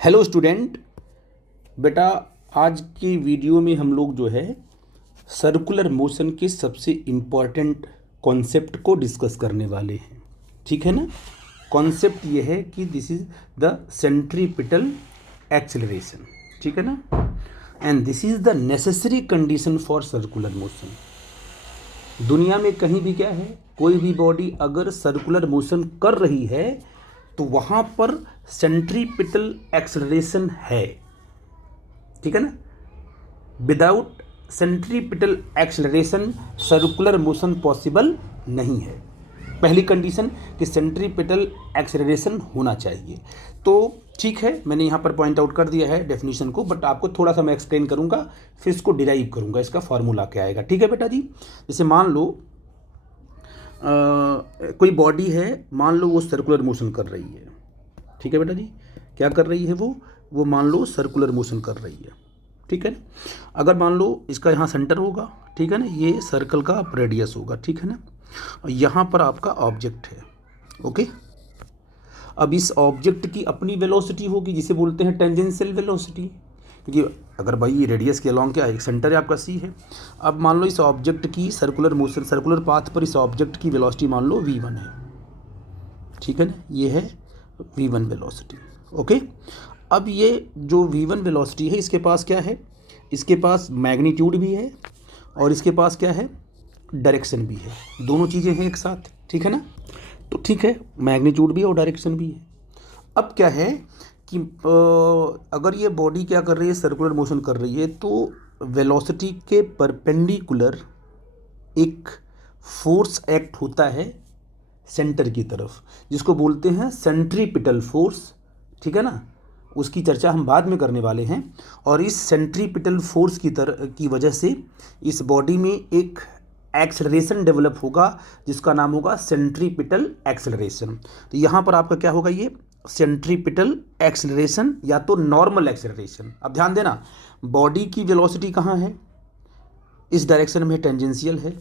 Hello student. बेटा, आज की वीडियो में हम लोग जो है सर्कुलर मोशन के सबसे इम्पॉर्टेंट कॉन्सेप्ट को डिस्कस करने वाले हैं। ठीक है ना। कॉन्सेप्ट ये है कि this is the centripetal acceleration. ठीक है ना। And this is the necessary condition for circular motion. दुनिया में कहीं भी क्या है, कोई भी बॉडी अगर सर्कुलर मोशन कर रही है तो वहाँ पर सेंट्रीपिटल एक्सेलरेशन है। ठीक है ना। Without centripetal acceleration circular motion possible नहीं है। पहली कंडीशन कि सेंट्रीपिटल एक्सेलरेशन होना चाहिए। तो ठीक है, मैंने यहाँ पर पॉइंट आउट कर दिया है डेफिनेशन को, बट आपको थोड़ा सा मैं एक्सप्लेन करूँगा, फिर इसको डिराइव करूँगा, इसका फॉर्मूला क्या आएगा। ठीक है बेटा जी। जैसे मान लो कोई बॉडी है, मान लो वो सर्कुलर मोशन कर रही है। ठीक है बेटा जी। क्या कर रही है वो मान लो सर्कुलर मोशन कर रही है। ठीक है ना। अगर मान लो इसका यहाँ सेंटर होगा, ठीक है ना, ये सर्कल का रेडियस होगा। ठीक है ना। और यहाँ पर आपका ऑब्जेक्ट है। ओके। अब इस ऑब्जेक्ट की अपनी वेलोसिटी होगी जिसे बोलते हैं टेंजेंशियल वेलोसिटी, क्योंकि अगर भाई ये रेडियस के अलॉन्ग क्या है, एक सेंटर है आपका सी है। अब मान लो इस ऑब्जेक्ट की सर्कुलर मोशन, सर्कुलर पाथ पर इस ऑब्जेक्ट की वेलोसिटी मान लो v1 है। ठीक है ना। ये है v1 वेलोसिटी। ओके। अब ये जो v1 वेलोसिटी है, इसके पास क्या है, इसके पास मैग्नीट्यूड भी है और इसके पास क्या है, डायरेक्शन भी है। दोनों चीज़ें हैं एक साथ। ठीक है ना। तो ठीक है, मैग्नीट्यूड भी और डायरेक्शन भी है। अब क्या है कि अगर ये बॉडी क्या कर रही है, सर्कुलर मोशन कर रही है, तो वेलोसिटी के परपेंडिकुलर एक फोर्स एक्ट होता है सेंटर की तरफ, जिसको बोलते हैं सेंट्रीपिटल फोर्स। ठीक है ना। उसकी चर्चा हम बाद में करने वाले हैं। और इस सेंट्रीपिटल फोर्स की वजह से इस बॉडी में एक एक्सेलरेशन डेवलप होगा जिसका नाम होगा सेंट्रीपिटल एक्सेलरेशन। तो यहाँ पर आपका क्या होगा, ये सेंट्रीपिटल एक्सेलरेशन या तो नॉर्मल एक्सेलरेशन। अब ध्यान देना, बॉडी की वेलोसिटी कहाँ है, इस डायरेक्शन में टेंजेंशियल है,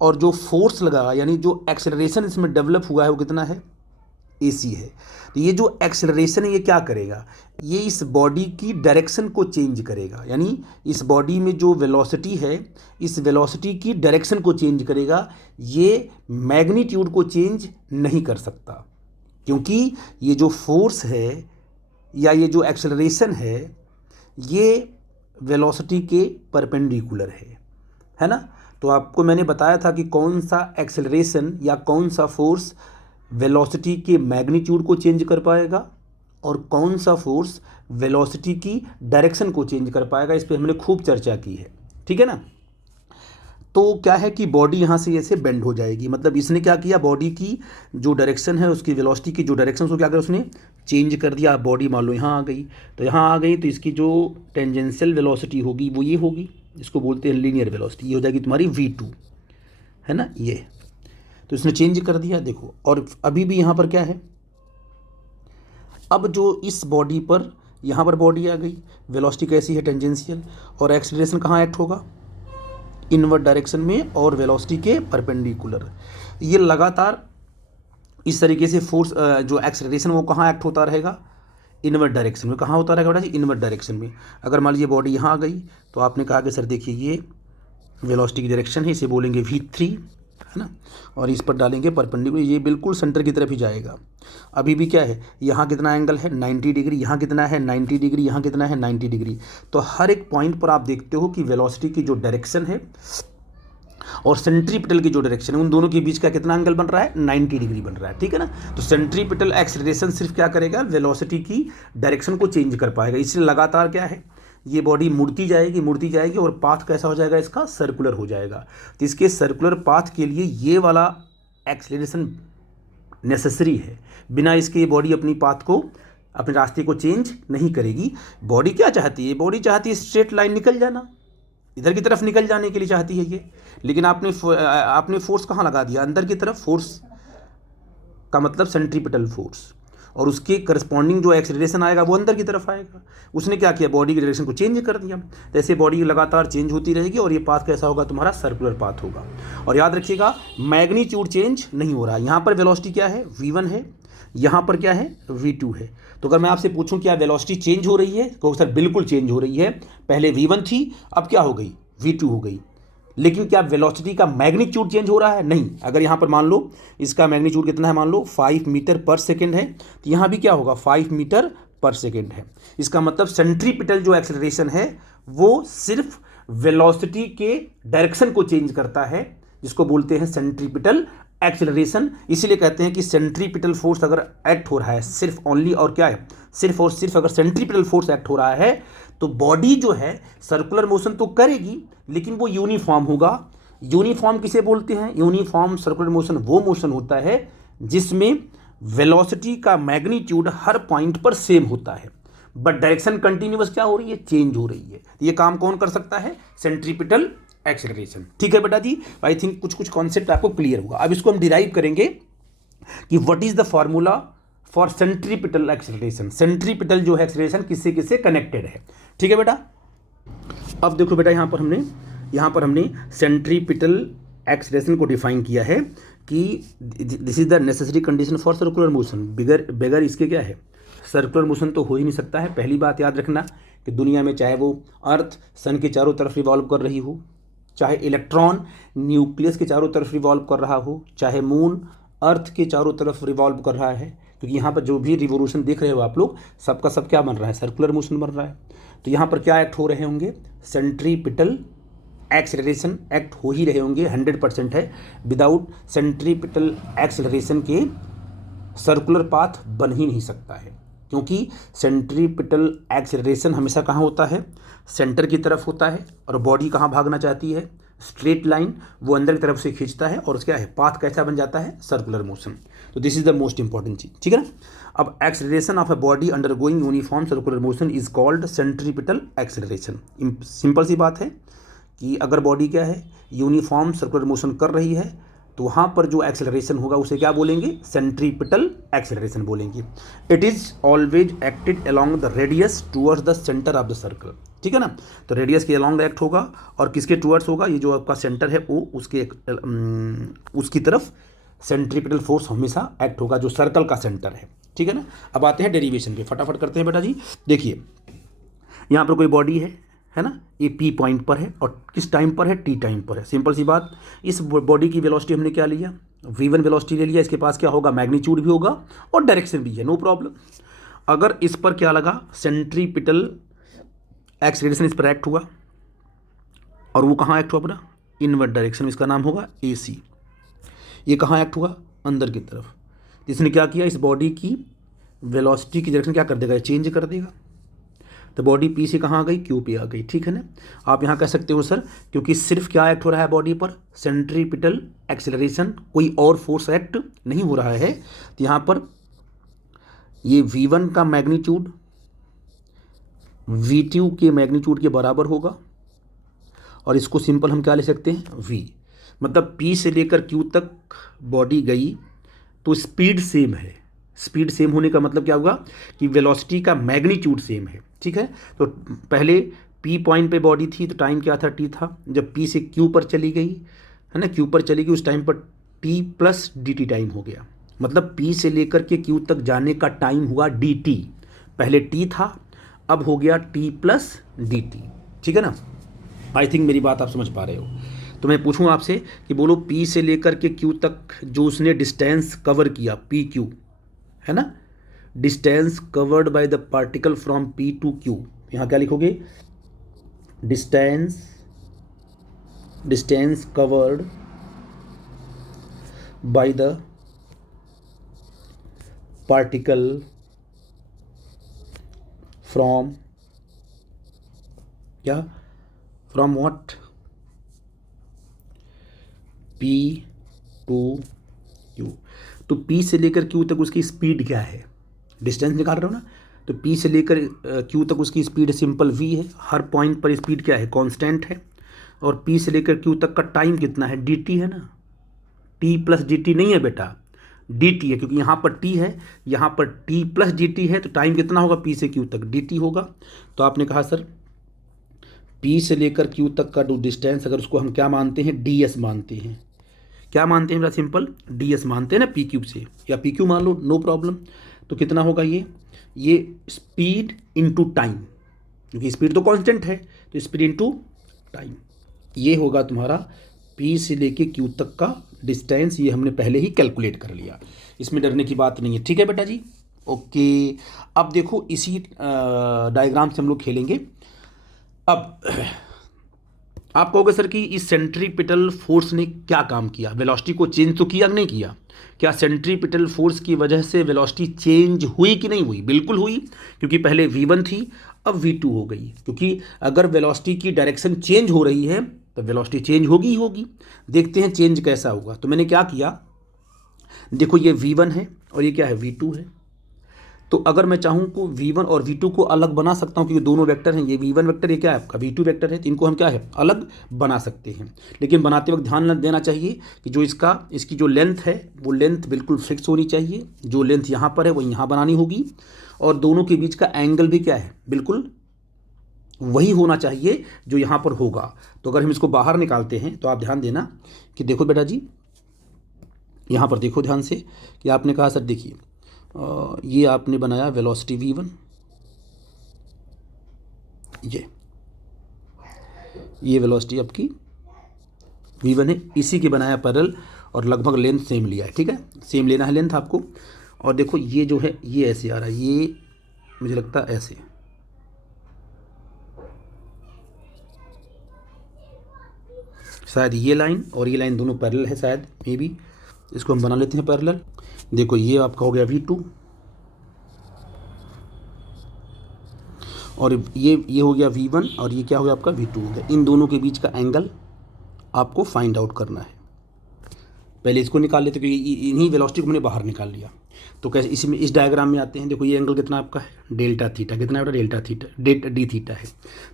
और जो फोर्स लगा यानी जो एक्सेलरेशन इसमें डेवलप हुआ है वो कितना है, AC है। तो ये जो एक्सेलरेशन है ये क्या करेगा, ये इस बॉडी की डायरेक्शन को चेंज करेगा। यानी इस बॉडी में जो वेलोसिटी है, इस वेलोसिटी की डायरेक्शन को चेंज करेगा। ये मैग्नीट्यूड को चेंज नहीं कर सकता, क्योंकि ये जो फोर्स है या ये जो एक्सेलरेशन है ये वेलोसिटी के परपेंडिकुलर है ना। तो आपको मैंने बताया था कि कौन सा एक्सेलरेशन या कौन सा फोर्स वेलोसिटी के मैग्नीट्यूड को चेंज कर पाएगा और कौन सा फोर्स वेलोसिटी की डायरेक्शन को चेंज कर पाएगा। इस पर हमने खूब चर्चा की है। ठीक है ना। तो क्या है कि बॉडी यहाँ से ऐसे बेंड हो जाएगी, मतलब इसने क्या किया, बॉडी की जो डायरेक्शन है, उसकी वेलोसिटी की जो डायरेक्शन उसको क्या किया, उसने चेंज कर दिया। बॉडी मान लो यहाँ आ गई, तो यहाँ आ गई तो इसकी जो टेंजेंशियल वेलोसिटी होगी वो ये होगी, इसको बोलते हैं लीनियर वेलोसिटी। ये हो जाएगी तुम्हारी v2, है ना ये। तो इसने चेंज कर दिया, देखो। और अभी भी यहाँ पर क्या है, अब जो इस बॉडी पर यहाँ पर बॉडी आ गई, वेलोसिटी कैसी है, टेंजेंशियल, और एक्सेलरेशन कहाँ एक्ट होगा, इनवर्ड डायरेक्शन में और वेलोसिटी के परपेंडिकुलर। ये लगातार इस तरीके से फोर्स जो एक्सेलरेशन वो कहाँ एक्ट होता रहेगा, इनवर्ड डायरेक्शन में। कहाँ होता रहेगा बेटा जी, इनवर्ड डायरेक्शन में। अगर मान लीजिए बॉडी यहाँ आ गई तो आपने कहा कि सर देखिए ये वेलोसिटी की डायरेक्शन है, इसे बोलेंगे v3, है ना, और इस पर डालेंगे परपेंडिकुलर, ये बिल्कुल सेंटर की तरफ ही जाएगा। अभी भी क्या है, यहाँ कितना एंगल है 90 डिग्री, यहाँ कितना है 90 डिग्री, यहाँ कितना है 90 डिग्री। तो हर एक पॉइंट पर आप देखते हो कि वेलोसिटी की जो डायरेक्शन है और सेंट्रीपिटल की जो डायरेक्शन है, उन दोनों के बीच का कितना एंगल बन रहा है, 90 डिग्री बन रहा है। ठीक है ना। तो सेंट्रीपिटल एक्सेलरेशन सिर्फ क्या करेगा, वेलोसिटी की डायरेक्शन को चेंज कर पाएगा। इसलिए लगातार क्या है, ये बॉडी मुड़ती जाएगी और पाथ कैसा हो जाएगा, इसका सर्कुलर हो जाएगा। तो इसके सर्कुलर पाथ के लिए ये वाला एक्सेलरेशन नेसेसरी है। बिना इसके ये बॉडी अपनी पाथ को, अपने रास्ते को चेंज नहीं करेगी। बॉडी क्या चाहती है, बॉडी चाहती है स्ट्रेट लाइन निकल जाना, इधर की तरफ निकल जाने के लिए चाहती है ये। लेकिन आपने फोर्स कहाँ लगा दिया, अंदर की तरफ। फोर्स का मतलब सेंट्रीपिटल फोर्स, और उसके करस्पॉन्डिंग जो एक्सेलरेशन आएगा वो अंदर की तरफ आएगा। उसने क्या किया, बॉडी की डायरेक्शन को चेंज कर दिया। तो ऐसे बॉडी लगातार चेंज होती रहेगी और ये पाथ कैसा होगा, तुम्हारा सर्कुलर पाथ होगा। और याद रखिएगा, मैग्नीट्यूड चेंज नहीं हो रहा है। यहाँ पर वेलोसिटी क्या है, v1 है, यहाँ पर क्या है, v2 है। तो अगर मैं आपसे पूछूं क्या वेलोसिटी चेंज हो रही है, तो सर बिल्कुल चेंज हो रही है। पहले v1 थी, अब क्या हो गई, v2 हो गई। लेकिन क्या वेलोसिटी का मैग्नीट्यूड चेंज हो रहा है? नहीं। अगर यहाँ पर मान लो इसका मैग्नीट्यूड कितना है, मान लो 5 मीटर पर सेकेंड है, तो यहाँ भी क्या होगा, 5 मीटर पर सेकेंड है। इसका मतलब सेंट्रीपिटल जो एक्सेलरेशन है वो सिर्फ वेलोसिटी के डायरेक्शन को चेंज करता है, जिसको बोलते हैं सेंट्रीपिटल एक्सेलरेशन। इसीलिए कहते हैं कि सेंट्रीपिटल फोर्स अगर एक्ट हो रहा है सिर्फ ओनली, और क्या है, सिर्फ और सिर्फ अगर सेंट्रीपिटल फोर्स एक्ट हो रहा है तो बॉडी जो है सर्कुलर मोशन तो करेगी, लेकिन वो यूनिफॉर्म होगा। यूनिफॉर्म किसे बोलते हैं? यूनिफॉर्म सर्कुलर मोशन वो मोशन होता है जिसमें वेलोसिटी का मैग्नीट्यूड हर पॉइंट पर सेम होता है, बट डायरेक्शन कंटिन्यूअस क्या हो रही है, चेंज हो रही है। ये काम कौन कर सकता है? Centripetal acceleration. ठीक है बेटा जी, आई थिंक कुछ कुछ कॉन्सेप्ट आपको क्लियर होगा। अब इसको हम डिराइव करेंगे कि what is the formula for centripetal acceleration. Centripetal जो है एक्सेलरेशन किससे किससे कनेक्टेड है। ठीक है बेटा, अब देखो बेटा यहाँ पर हमने सेंट्रीपिटल एक्सेलरेशन को डिफाइन किया है कि this is the necessary condition for circular motion. बगैर इसके क्या है, सर्कुलर मोशन तो हो ही नहीं सकता है। पहली बात याद रखना कि दुनिया में चाहे वो अर्थ सन के चारों तरफ रिवॉल्व कर रही हो, चाहे इलेक्ट्रॉन न्यूक्लियस के चारों तरफ रिवॉल्व कर रहा हो, चाहे मून अर्थ के चारों तरफ रिवॉल्व कर रहा है, क्योंकि यहाँ पर जो भी रिवोल्यूशन देख रहे हो आप लोग, सबका सब क्या बन रहा है, सर्कुलर मोशन बन रहा है। तो यहाँ पर क्या एक्ट हो रहे होंगे, सेंट्रीपिटल एक्सेलरेशन एक्ट हो ही रहे होंगे, 100% है। विदाउट सेंट्रीपिटल एक्सेलरेशन के सर्कुलर पाथ बन ही नहीं सकता है, क्योंकि सेंट्रीपिटल एक्सेलरेशन हमेशा कहाँ होता है, सेंटर की तरफ होता है। और बॉडी कहाँ भागना चाहती है, स्ट्रेट लाइन, वो अंदर की तरफ से खींचता है, और क्या है, पाथ कैसा बन जाता है, सर्कुलर मोशन। तो this is the most important चीज। ठीक है ना। अब acceleration of a body undergoing uniform circular motion is called centripetal acceleration. Simple सी बात है कि अगर बॉडी क्या है, यूनिफॉर्म सर्कुलर मोशन कर रही है, तो वहाँ पर जो एक्सेलरेशन होगा उसे क्या बोलेंगे, सेंट्रीपिटल एक्सेलरेशन बोलेंगे। It is always acted along the radius towards the centre of the circle. ठीक है ना। तो रेडियस के अलॉन्ग एक्ट होगा, और किसके टूवर्ड्स होगा, ये जो आपका सेंटर है वो उसकी तरफ सेंट्रीपिटल फोर्स हमेशा एक्ट होगा, जो सर्कल का सेंटर है। ठीक है ना। अब आते हैं डेरिवेशन पे, फटाफट करते हैं बेटा जी। देखिए यहाँ पर कोई बॉडी है ना, ये पी पॉइंट पर है, और किस टाइम पर है, टी टाइम पर है। सिंपल सी बात, इस बॉडी की वेलोसिटी हमने क्या लिया, v1 वेलोसिटी ले लिया। इसके पास क्या होगा, मैग्नीट्यूड भी होगा और डायरेक्शन भी है, नो प्रॉब्लम। अगर इस पर क्या लगा, सेंट्रीपिटल एक्सेलरेशन इस पर एक्ट हुआ, और वो कहाँ एक्ट हुआ अपना, इनवर्ट डायरेक्शन में, इसका नाम होगा AC। ये कहाँ एक्ट हुआ, अंदर की तरफ। इसने क्या किया, इस बॉडी की वेलोसिटी की डायरेक्शन क्या कर देगा, चेंज कर देगा। तो बॉडी P से कहाँ आ गई, Q पे आ गई। ठीक है ना। आप यहाँ कह सकते हो सर, क्योंकि सिर्फ क्या एक्ट हो रहा है बॉडी पर, सेंट्रीपिटल एक्सेलरेशन, कोई और फोर्स एक्ट नहीं हो रहा है। तो यहाँ पर ये V1 का मैग्नीट्यूड V2 के मैग्नीट्यूड के बराबर होगा, और इसको सिंपल हम क्या ले सकते हैं, V। मतलब P से लेकर Q तक बॉडी गई तो स्पीड सेम है। स्पीड सेम होने का मतलब क्या होगा कि वेलोसिटी का मैग्नीट्यूड सेम है। ठीक है। तो पहले P पॉइंट पे बॉडी थी तो टाइम क्या था, T था। जब P से Q पर चली गई है ना, Q पर चली गई, उस टाइम पर T प्लस dt टाइम हो गया। मतलब P से लेकर के Q तक जाने का टाइम हुआ dt। पहले T था, अब हो गया T प्लस dt। ठीक है ना। आई थिंक मेरी बात आप समझ पा रहे हो। तो मैं पूछूं आपसे कि बोलो P से लेकर के Q तक जो उसने डिस्टेंस कवर किया, PQ है ना, distance covered by the particle from P to Q। यहाँ क्या लिखोगे, distance covered by the particle from क्या, from what, P to Q। तो P से लेकर Q तक उसकी स्पीड क्या है, डिस्टेंस निकाल रहे हो ना। तो P से लेकर Q तक उसकी स्पीड सिंपल v है। हर पॉइंट पर स्पीड क्या है, कांस्टेंट है। और P से लेकर Q तक का टाइम कितना है, dt है ना। T प्लस dt नहीं है बेटा, dt है, क्योंकि यहाँ पर T है, यहाँ पर T प्लस dt है। तो टाइम कितना होगा, P से Q तक dt होगा। तो आपने कहा सर P से लेकर Q तक का जो डिस्टेंस, अगर उसको हम क्या मानते हैं, ds मानते हैं। क्या मानते हैं, सिंपल ds मानते हैं ना, PQ से, या PQ मान लो, नो प्रॉब्लम। तो कितना होगा ये ये स्पीड इनटू टाइम, क्योंकि स्पीड तो कांस्टेंट है, तो स्पीड इनटू टाइम, ये होगा तुम्हारा पी से लेके क्यू तक का डिस्टेंस। ये हमने पहले ही कैलकुलेट कर लिया, इसमें डरने की बात नहीं है। ठीक है बेटा जी, ओके। अब देखो इसी डायग्राम से हम लोग खेलेंगे। अब आप कहोगे सर कि इस सेंट्रीपिटल फोर्स ने क्या काम किया, वेलोसिटी को चेंज तो किया नहीं किया? क्या सेंट्रीपिटल फोर्स की वजह से वेलोसिटी चेंज हुई कि नहीं हुई? बिल्कुल हुई, क्योंकि पहले v1 थी, अब v2 हो गई। क्योंकि अगर वेलोसिटी की डायरेक्शन चेंज हो रही है तो वेलोसिटी चेंज होगी ही होगी। देखते हैं चेंज कैसा होगा। तो मैंने क्या किया, देखो ये v1 है और ये क्या है, v2 है। तो अगर मैं चाहूँ को v1 और v2 को अलग बना सकता हूँ, क्योंकि दोनों वेक्टर हैं, ये v1 वेक्टर, ये क्या है आपका v2 वेक्टर है, तो इनको हम क्या है अलग बना सकते हैं। लेकिन बनाते वक्त ध्यान देना चाहिए कि जो इसकी जो लेंथ है वो लेंथ बिल्कुल फिक्स होनी चाहिए। जो लेंथ यहाँ पर है वो यहाँ बनानी होगी, और दोनों के बीच का एंगल भी क्या है, बिल्कुल वही होना चाहिए जो यहाँ पर होगा। तो अगर हम इसको बाहर निकालते हैं तो आप ध्यान देना कि देखो बेटा जी, यहाँ पर देखो ध्यान से कि आपने कहा सर देखिए ये आपने बनाया वेलोसिटी v1, ये वेलोसिटी आपकी v1 है, इसी के बनाया पैरेलल और लगभग लेंथ सेम लिया है। ठीक है, सेम लेना है लेंथ आपको। और देखो ये जो है ये ऐसे आ रहा है, ये मुझे लगता है ऐसे, शायद ये लाइन और ये लाइन दोनों पैरेलल है शायद, मे बी इसको हम बना लेते हैं पैरेलल। देखो ये आपका हो गया v2 और ये हो गया v1 और ये क्या हो गया आपका v2 हो गया। इन दोनों के बीच का एंगल आपको फाइंड आउट करना है। पहले इसको निकाल लेते क्योंकि इन्हीं वेलोसिटी को मैंने बाहर निकाल लिया। तो कैसे इसमें इस डायग्राम में आते हैं, देखो ये एंगल कितना आपका है, डेल्टा थीटा, कितना है डेल्टा थीटा, डी थीटा है।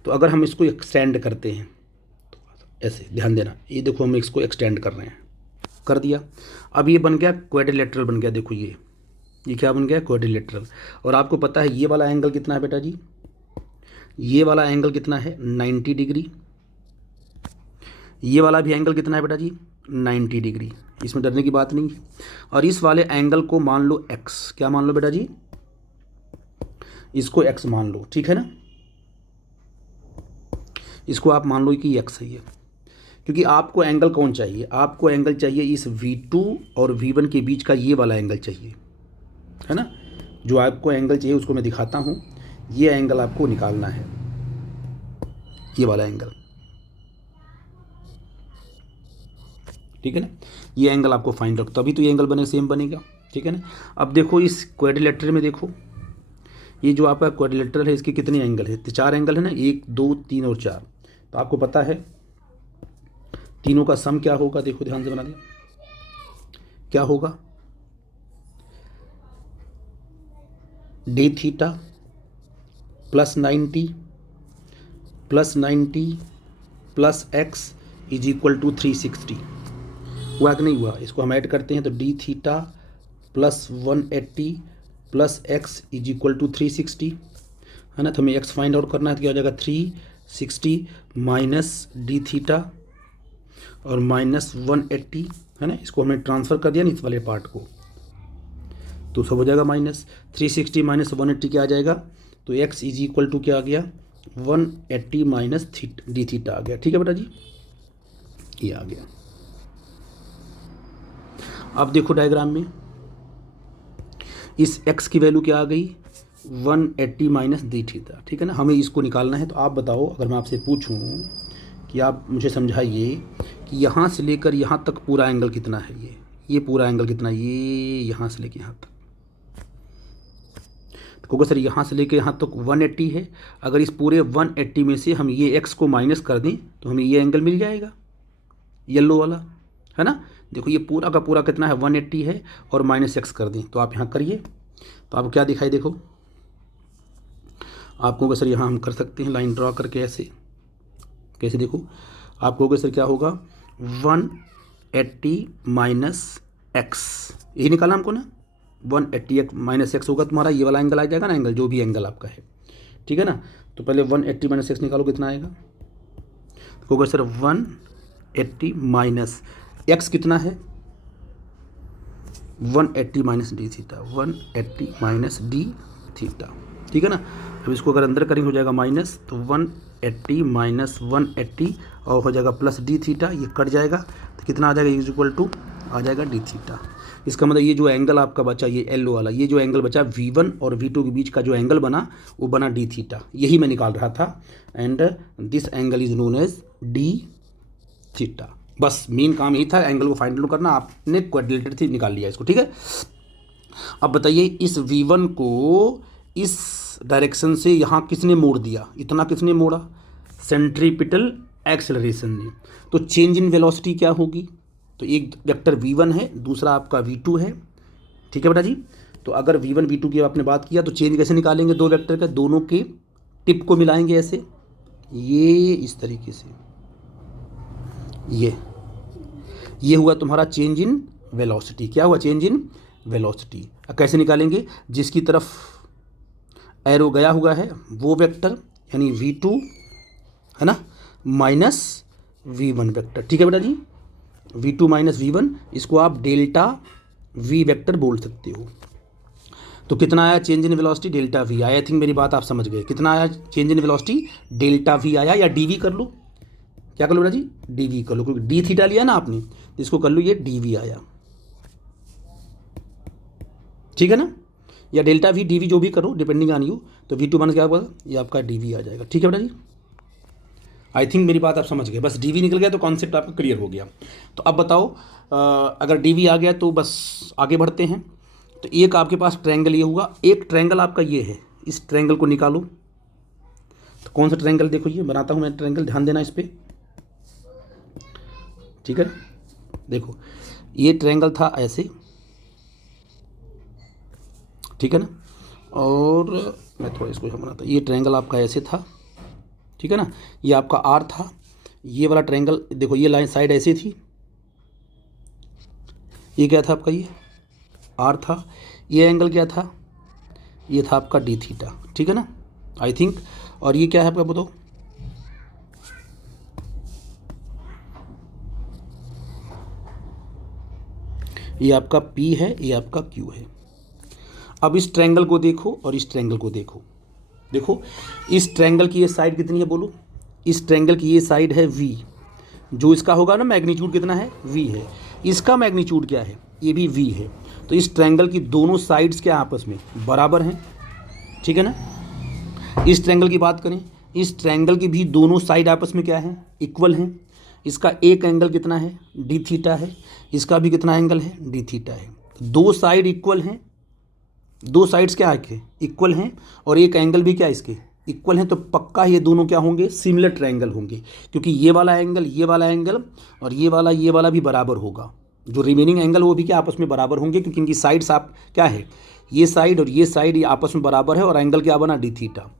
तो अगर हम इसको एक्सटेंड करते हैं तो ऐसे ध्यान देना, ये देखो हम इसको एक्सटेंड कर रहे हैं, कर दिया। अब ये बन गया क्वाड्रिलेटरल बन गया। देखो ये क्या बन गया, क्वाड्रिलेटरल। और आपको पता है ये वाला एंगल कितना है बेटा जी, ये वाला एंगल कितना है 90 डिग्री। ये वाला भी एंगल कितना है बेटा जी 90 डिग्री, इसमें डरने की बात नहीं है। और इस वाले एंगल को मान लो x, क्या मान लो बेटा जी, इसको x मान लो, ठीक है ना, इसको आप मान लो कि x है ये। क्योंकि आपको एंगल कौन चाहिए, आपको एंगल चाहिए इस v2 और v1 के बीच का ये वाला एंगल चाहिए, है ना। जो आपको एंगल चाहिए उसको मैं दिखाता हूँ, ये एंगल आपको निकालना है, ये वाला एंगल, ठीक है ना। ये एंगल आपको फाइंड रखो, तभी तो ये एंगल बने सेम बनेगा, ठीक है ना। अब देखो इस क्वाड्रिलेटरल में देखो, ये जो आपका क्वाड्रिलेटरल है इसके कितने एंगल है, तो 4 एंगल है ना, 1 2 3 और 4। तो आपको पता है तीनों का सम क्या होगा, देखो ध्यान से बना दिया, क्या होगा, d theta plus 90 plus x is equal to 360। हुआ कि नहीं हुआ, इसको हम ऐड करते हैं तो d theta plus 180 plus x is equal to 360, है ना। तो हमें एक्स फाइंड आउट करना है, तो क्या हो जाएगा 360 माइनस डी थीटा और माइनस 180, है ना। इसको हमने ट्रांसफ़र कर दिया ना इस वाले पार्ट को, तो सब हो जाएगा माइनस 360 माइनस 180 क्या आ जाएगा, तो एक्स इज इक्वल टू क्या आ गया 180 माइनस डी थीटा आ गया, ठीक है बेटा जी, ये आ गया। अब देखो डायग्राम में इस x की वैल्यू क्या आ गई 180 माइनस डी थीटा, ठीक है ना। हमें इसको निकालना है। तो आप बताओ, अगर मैं आपसे पूछूं कि आप मुझे समझाइए कि यहाँ से लेकर यहाँ तक पूरा एंगल कितना है, ये पूरा एंगल कितना है, ये यहाँ से लेकर यहाँ तक, तो क्योंकि सर यहाँ से लेकर यहाँ तक 180 है। अगर इस पूरे 180 में से हम ये x को माइनस कर दें तो हमें ये एंगल मिल जाएगा, येलो वाला, है ना। देखो ये पूरा का पूरा कितना है 180 है, और माइनस एक्स कर दें तो आप यहाँ करिए, तो आपको क्या दिखाई, देखो आप कहोगे सर यहाँ हम कर सकते हैं लाइन ड्रॉ करके ऐसे, कैसे देखो, आप कहोगे सर क्या होगा 180 माइनस एक्स, यही निकाला हमको ना, 180 माइनस एक्स होगा तुम्हारा, ये वाला एंगल आ जाएगा ना, एंगल जो भी एंगल आपका है, ठीक है ना। तो पहले 180 माइनस एक्स निकालो, कितना आएगा, कहोगे सर 180 माइनस एक्स कितना है 180 minus D theta, 180 minus D theta, ठीक है ना। अब इसको अगर अंदर करेंगे हो जाएगा माइनस, तो 180 माइनस 180 और हो जाएगा प्लस डी थीटा, ये कट जाएगा तो कितना आ जाएगा, इज इक्वल टू आ जाएगा डी थीटा। इसका मतलब ये जो एंगल आपका बचा, ये एल वाला, ये जो एंगल बचा V1 और V2 के बीच का जो एंगल बना वो बना डी थीटा, यही मैं निकाल रहा था। And this angle is known as d theta. बस मेन काम यही था, एंगल को फाइंड आउट करना, आपने क्वाड्रिलेटरल से निकाल लिया इसको, ठीक है। अब बताइए इस V1 को इस डायरेक्शन से यहाँ किसने मोड़ दिया, इतना किसने मोड़ा, सेंट्रीपिटल एक्सेलरेशन ने। तो चेंज इन वेलोसिटी क्या होगी, तो एक वेक्टर V1 है, दूसरा आपका V2 है, ठीक है बेटा जी। तो अगर V1 V2 की आपने बात किया तो चेंज कैसे निकालेंगे, दो वेक्टर का, दोनों के टिप को मिलाएंगे ऐसे, ये इस तरीके से, ये हुआ तुम्हारा चेंज इन वेलोसिटी। क्या हुआ, चेंज इन वेलोसिटी। कैसे निकालेंगे, जिसकी तरफ एरो गया हुआ है वो वेक्टर यानी V2 है ना, माइनस V1 वेक्टर, ठीक है बेटा जी। V2 माइनस V1, इसको आप डेल्टा V वेक्टर बोल सकते हो। तो कितना आया change in velocity, delta V आया। आई थिंक मेरी बात आप समझ गए, कितना आया change in velocity, delta V आया, या DV कर लो, क्या कर लो बेटा जी, DV कर लो, क्योंकि डी थीटा लिया ना आपने, इसको कर लो ये DV आया, ठीक है ना, या डेल्टा V DV जो भी करो डिपेंडिंग ऑन यू। तो V2 माइनस क्या होगा, ये आपका DV आ जाएगा, ठीक है बेटा जी। आई थिंक मेरी बात आप समझ गए, बस DV निकल गया तो कॉन्सेप्ट आपका क्लियर हो गया। तो अब बताओ अगर DV आ गया तो बस आगे बढ़ते हैं। तो एक आपके पास ट्रायंगल ये हुआ, एक ट्रायंगल आपका ये है, इस ट्रायंगल को निकालो। तो कौन सा ट्रायंगल, देखो ये बनाता हूँ मैं ट्रायंगल, ध्यान देना इस पर, ठीक है। देखो ये ट्रायंगल था ऐसे, ठीक है ना, और मैं थोड़ा इसको बनाता, ये ट्रायंगल आपका ऐसे था, ठीक है ना, ये आपका R था, ये वाला ट्रायंगल देखो, ये लाइन साइड ऐसे थी, ये क्या था आपका, ये R था, ये एंगल क्या था, ये था आपका डी थीटा, ठीक है ना, आई थिंक। और ये क्या है आपका बताओ, ये आपका P है, ये आपका Q है। अब इस ट्रायंगल को देखो और इस ट्रायंगल को देखो, देखो इस ट्रायंगल की ये साइड कितनी है बोलो, इस ट्रायंगल की ये साइड है V, जो इसका होगा ना मैग्नीट्यूड कितना है, V है, इसका मैग्नीट्यूड क्या है, ये भी V है। तो इस ट्रायंगल की दोनों साइड्स क्या आपस में बराबर हैं, ठीक है ना। इस ट्रायंगल की बात करें, इस ट्रायंगल की भी दोनों साइड आपस में क्या है, इक्वल हैं। इसका एक एंगल कितना है, डी थीटा है, इसका भी कितना एंगल है, डी थीटा है। दो साइड इक्वल हैं, दो साइड्स क्या है, इक्वल हैं, और एक एंगल भी क्या इसके इक्वल हैं, तो पक्का ये दोनों क्या होंगे, सिमिलर ट्रायंगल होंगे, क्योंकि ये वाला एंगल और ये वाला भी बराबर होगा। जो रिमेनिंग एंगल वो भी क्या आपस में बराबर होंगे, क्योंकि इनकी साइड्स आप क्या है, ये साइड और ये साइड ये आपस में बराबर है, और एंगल क्या बना, डी थीटा।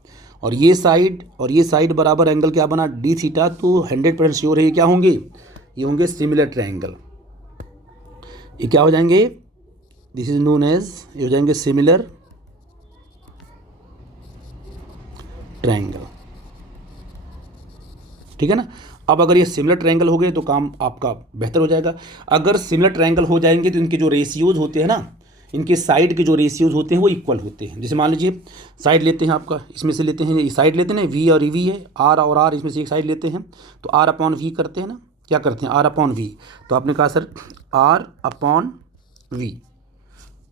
और ये साइड बराबर, एंगल क्या बना, डी थीटा। तो 100% श्योर है ये क्या होंगे, ये होंगे सिमिलर ट्रायंगल। ये क्या हो जाएंगे, दिस इज नोन एज, ये हो जाएंगे सिमिलर ट्रायंगल, ठीक है ना। अब अगर ये सिमिलर ट्रायंगल हो गए तो काम आपका बेहतर हो जाएगा। अगर सिमिलर ट्रायंगल हो जाएंगे तो इनके जो रेशियोज होते हैं ना, इनके साइड के जो रेशियोज होते हैं वो इक्वल होते हैं। जैसे मान लीजिए साइड लेते हैं आपका, इसमें से लेते हैं, ये साइड लेते हैं ना, V और V है, R और R, इसमें से एक साइड लेते हैं तो R अपॉन V करते हैं ना, क्या करते हैं, R अपॉन V। तो आपने कहा सर R अपॉन V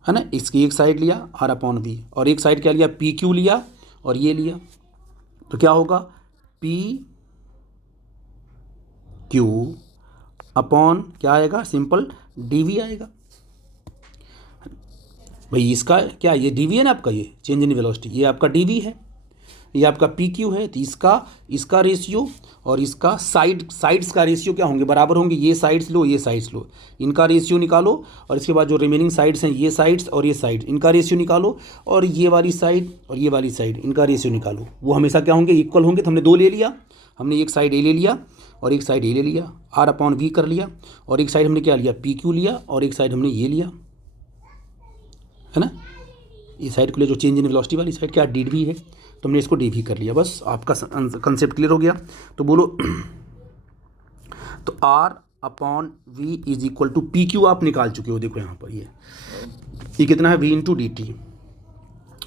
है ना, इसकी एक साइड लिया R अपॉन V, और एक साइड क्या लिया, PQ लिया, और ये लिया, तो क्या होगा, PQ अपॉन क्या आएगा, सिंपल DV आएगा। भाई इसका क्या, ये DV है ना आपका, ये चेंज इन वेलोसिटी, ये आपका DV है, ये आपका PQ है। तो इसका रेशियो और इसका साइड्स का रेशियो क्या होंगे, बराबर होंगे। ये साइड्स लो, ये साइड्स लो, इनका रेशियो निकालो, और इसके बाद जो रिमेनिंग साइड्स हैं, ये साइड्स और ये साइड, इनका रेशियो निकालो, और ये वाली साइड और ये वाली साइड, इनका रेशियो निकालो। वो हमेशा क्या होंगे, इक्वल होंगे। तो हमने दो ले लिया, हमने एक साइड ए ले लिया और एक साइड ए ले लिया, R अपॉन V कर लिया, और एक साइड हमने क्या लिया, PQ लिया, और एक साइड हमने ये लिया, है ना। ये साइड को ले, जो चेंज इन वेलोसिटी वाली साइड क्या DV है, तो हमने इसको DV कर लिया। बस आपका कंसेप्ट क्लियर हो गया। तो बोलो, तो R upon V is equal to PQ आप निकाल चुके हो, देखो यहाँ पर ये कितना है, V इंटू dt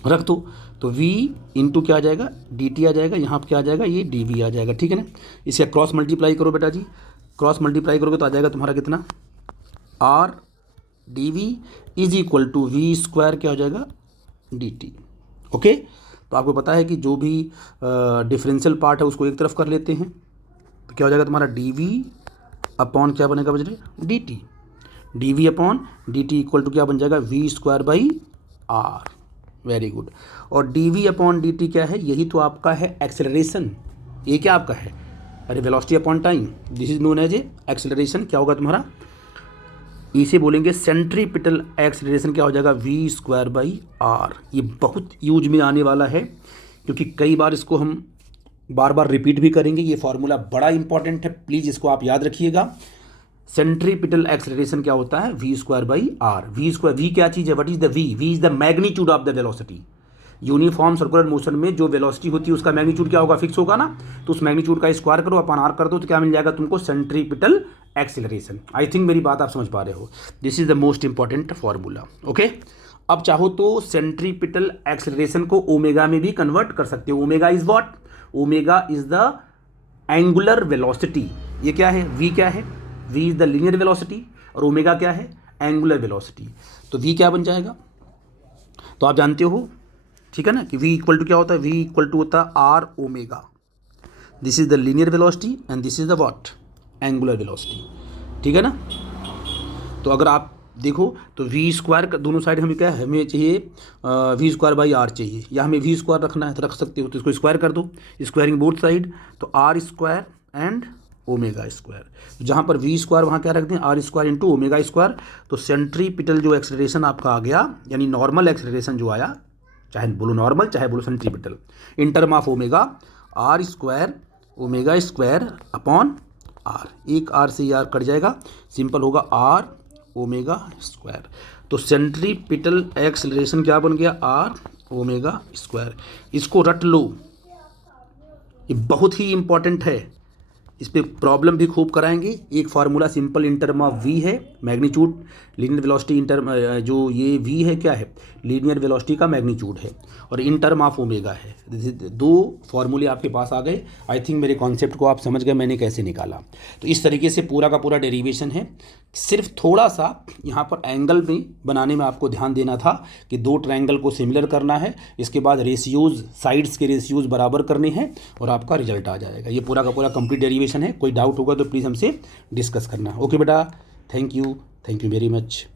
रख दो। तो v इंटू क्या आ जाएगा, dt आ जाएगा, यहाँ पर क्या आ जाएगा, ये dv आ जाएगा, ठीक है ना। इसे क्रॉस मल्टीप्लाई करो बेटा जी, क्रॉस मल्टीप्लाई करोगे तो आ जाएगा तुम्हारा कितना, r dv is equal to v square क्या हो जाएगा, dt। ओके, तो आपको पता है कि जो भी डिफरेंशियल पार्ट है उसको एक तरफ कर लेते हैं, तो क्या हो जाएगा तुम्हारा dv अपॉन क्या बनेगा बच्चे, dt, dv upon dt equal to क्या बन जाएगा, v square by r. Very good. और dv अपॉन dt क्या है, यही तो आपका है एक्सेलरेशन। ये क्या आपका है, अरे velocity upon time, this is known as a acceleration. क्या होगा तुम्हारा, इसे बोलेंगे सेंट्रीपिटल एक्सेलरेशन, क्या हो जाएगा, वी स्क्वायर बाई आर। ये बहुत यूज में आने वाला है क्योंकि कई बार इसको हम बार बार रिपीट भी करेंगे। ये फॉर्मूला बड़ा इंपॉर्टेंट है, प्लीज़ इसको आप याद रखिएगा। सेंट्रीपिटल एक्सेलरेशन क्या होता है, v square by r. V square, v क्या चीज़ है, what is the v, v is the magnitude of the velocity. Uniform circular motion में जो वेलोसिटी होती है उसका मैग्नीट्यूड क्या होगा, फिक्स होगा ना, तो उस मैग्नीट्यूड का स्क्वायर करो अपन आर कर दो तो क्या मिल जाएगा तुमको, सेंट्रीपिटल एक्सेलरेशन। आई थिंक मेरी बात आप समझ पा रहे हो, this is the most important formula. Okay, अब चाहो तो सेंट्रीपिटल एक्सेलरेशन को ओमेगा में भी कन्वर्ट कर सकते हो। Omega is what, omega is the angular velocity. ये क्या है, वी क्या है, v is the linear velocity और ओमेगा क्या है, एंगुलर वेलोसिटी। तो वी क्या बन जाएगा, तो आप जानते हो, ठीक है ना, कि v इक्वल टू क्या होता है, v इक्वल टू होता है r omega. This is the linear velocity and this is the what, angular velocity, ठीक है ना। तो अगर आप देखो तो वी स्क्वायर का दोनों साइड हमें क्या है, हमें चाहिए वी स्क्वायर बाई आर चाहिए, या हमें वी स्क्वायर रखना है तो रख सकते हो, तो इसको स्क्वायर कर दो, स्क्वायरिंग बोथ साइड, तो r square and omega square. तो जहाँ पर वी स्क्वायर वहाँ क्या रख दें, r square into omega square. तो सेंट्रीपिटल जो एक्सेलरेशन आपका आ गया, यानी नॉर्मल एक्सेलरेशन जो आया, चाहे बोलो नॉर्मल चाहे बोलो centripetal, in term of omega, r square omega square upon r. एक आर से आर कट जाएगा, सिंपल होगा आर ओमेगा स्क्वायर। तो सेंट्रीपिटल एक्सेलरेशन क्या बन गया, आर ओमेगा स्क्वायर। इसको रट लो, ये बहुत ही इंपॉर्टेंट है, इस पर प्रॉब्लम भी खूब कराएंगे। एक formula simple in term of V है, magnitude linear velocity in term, जो ये वी है क्या है, लीनियर वेलोसिटी का मैग्नीट्यूड है, और इन टर्म ऑफ ओमेगा है। दो फार्मूले आपके पास आ गए। आई थिंक मेरे कॉन्सेप्ट को आप समझ गए मैंने कैसे निकाला। तो इस तरीके से पूरा का पूरा डेरिवेशन है। सिर्फ थोड़ा सा यहाँ पर एंगल में बनाने में आपको ध्यान देना था कि दो ट्रायंगल को सिमिलर करना है, इसके बाद रेशियोज, साइड्स के रेशियोज बराबर करने हैं और आपका रिजल्ट आ जाएगा। ये पूरा का पूरा कंप्लीट डेरिवेशन है। कोई डाउट होगा तो प्लीज़ हमसे डिस्कस करना। ओके बेटा, थैंक यू वेरी मच।